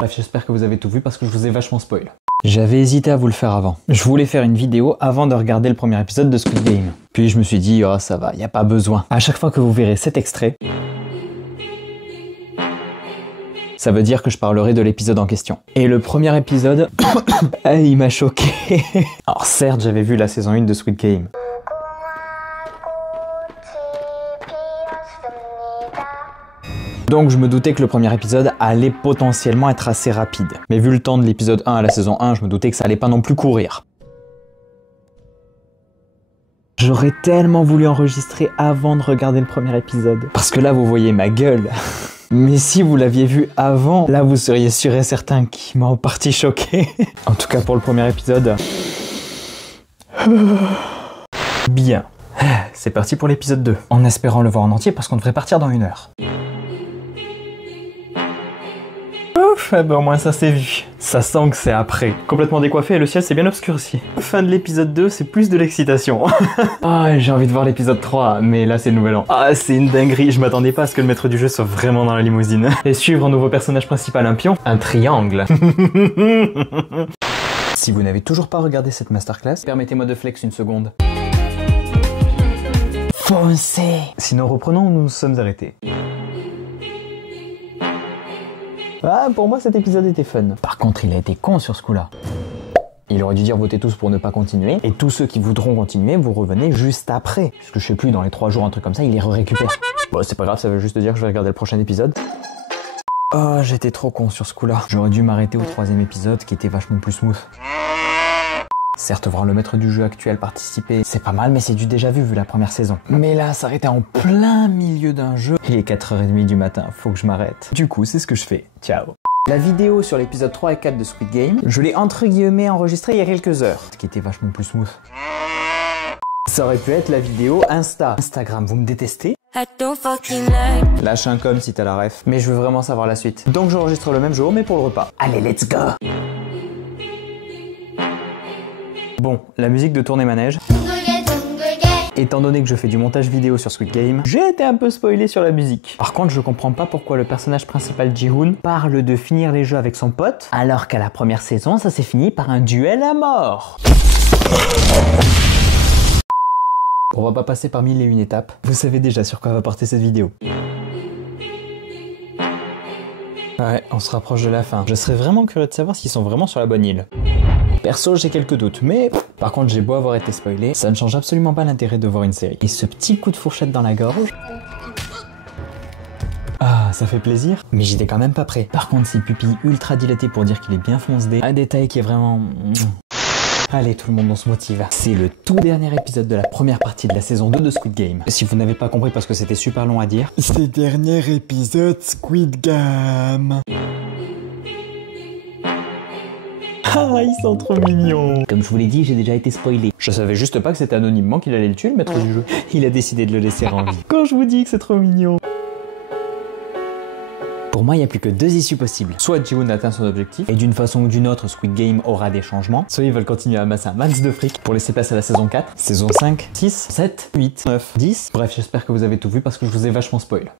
Bref, j'espère que vous avez tout vu parce que je vous ai vachement spoil. J'avais hésité à vous le faire avant. Je voulais faire une vidéo avant de regarder le premier épisode de Squid Game. Puis je me suis dit, oh ça va, y a pas besoin. À chaque fois que vous verrez cet extrait, ça veut dire que je parlerai de l'épisode en question. Et le premier épisode, il m'a choqué. Alors certes, j'avais vu la saison 1 de Squid Game. Donc je me doutais que le premier épisode allait potentiellement être assez rapide. Mais vu le temps de l'épisode 1 à la saison 1, je me doutais que ça allait pas non plus courir. J'aurais tellement voulu enregistrer avant de regarder le premier épisode. Parce que là, vous voyez ma gueule. Mais si vous l'aviez vu avant, là vous seriez sûr et certain qu'il m'a en partie choqué. En tout cas pour le premier épisode. Bien. C'est parti pour l'épisode 2. En espérant le voir en entier parce qu'on devrait partir dans 1 heure. Ouf, ben au moins ça c'est vu. Ça sent que c'est après. Complètement décoiffé et le ciel c'est bien obscurci. Fin de l'épisode 2, c'est plus de l'excitation. Ah, j'ai envie de voir l'épisode 3, mais là c'est le nouvel an. Ah, c'est une dinguerie, je m'attendais pas à ce que le maître du jeu soit vraiment dans la limousine. Et suivre un nouveau personnage principal, un pion, un triangle. Si vous n'avez toujours pas regardé cette masterclass, permettez-moi de flex une seconde. Foncez! Sinon reprenons où nous nous sommes arrêtés. Ah, pour moi cet épisode était fun. Par contre, il a été con sur ce coup-là. Il aurait dû dire votez tous pour ne pas continuer, et tous ceux qui voudront continuer, vous revenez juste après. Puisque je sais plus, dans les 3 jours, un truc comme ça, il les récupère. Bon, c'est pas grave, ça veut juste dire que je vais regarder le prochain épisode. Oh, j'étais trop con sur ce coup-là. J'aurais dû m'arrêter au 3e épisode, qui était vachement plus smooth. Certes, voir le maître du jeu actuel participer, c'est pas mal, mais c'est du déjà vu la première saison. Mais là, s'arrêter en plein milieu d'un jeu, il est 4h30 du matin, faut que je m'arrête. Du coup, c'est ce que je fais. Ciao. La vidéo sur l'épisode 3 et 4 de Squid Game, je l'ai entre guillemets enregistrée il y a quelques heures, ce qui était vachement plus smooth. Ça aurait pu être la vidéo Insta. Instagram, vous me détestez? Lâche un com si t'as la ref. Mais je veux vraiment savoir la suite. Donc j'enregistre le même jour, mais pour le repas. Allez, let's go! Bon, la musique de Tourner Manège. Étant donné que je fais du montage vidéo sur Squid Game, j'ai été un peu spoilé sur la musique. Par contre, je comprends pas pourquoi le personnage principal Ji-hoon parle de finir les jeux avec son pote, alors qu'à la première saison, ça s'est fini par un duel à mort. On va pas passer par 1001 étapes. Vous savez déjà sur quoi va porter cette vidéo. Ouais, on se rapproche de la fin. Je serais vraiment curieux de savoir s'ils sont vraiment sur la bonne île. Perso, j'ai quelques doutes, mais par contre, j'ai beau avoir été spoilé, ça ne change absolument pas l'intérêt de voir une série. Et ce petit coup de fourchette dans la gorge... Ah, ça fait plaisir, mais j'étais quand même pas prêt. Par contre, ces pupilles ultra dilatées pour dire qu'il est bien foncé, un détail qui est vraiment... Allez tout le monde, on se motive. C'est le tout dernier épisode de la première partie de la saison 2 de Squid Game. Si vous n'avez pas compris parce que c'était super long à dire... C'est le dernier épisode Squid Game. Ah, ils sont trop mignons. Comme je vous l'ai dit, j'ai déjà été spoilé. Je savais juste pas que c'était anonymement qu'il allait le tuer, le maître du jeu. Il a décidé de le laisser en vie. Quand je vous dis que c'est trop mignon. Pour moi, il n'y a plus que 2 issues possibles. Soit Ji-hoon atteint son objectif, et d'une façon ou d'une autre, Squid Game aura des changements. Soit ils veulent continuer à amasser un max de fric pour laisser place à la saison 4, saison 5, 6, 7, 8, 9, 10. Bref, j'espère que vous avez tout vu parce que je vous ai vachement spoil.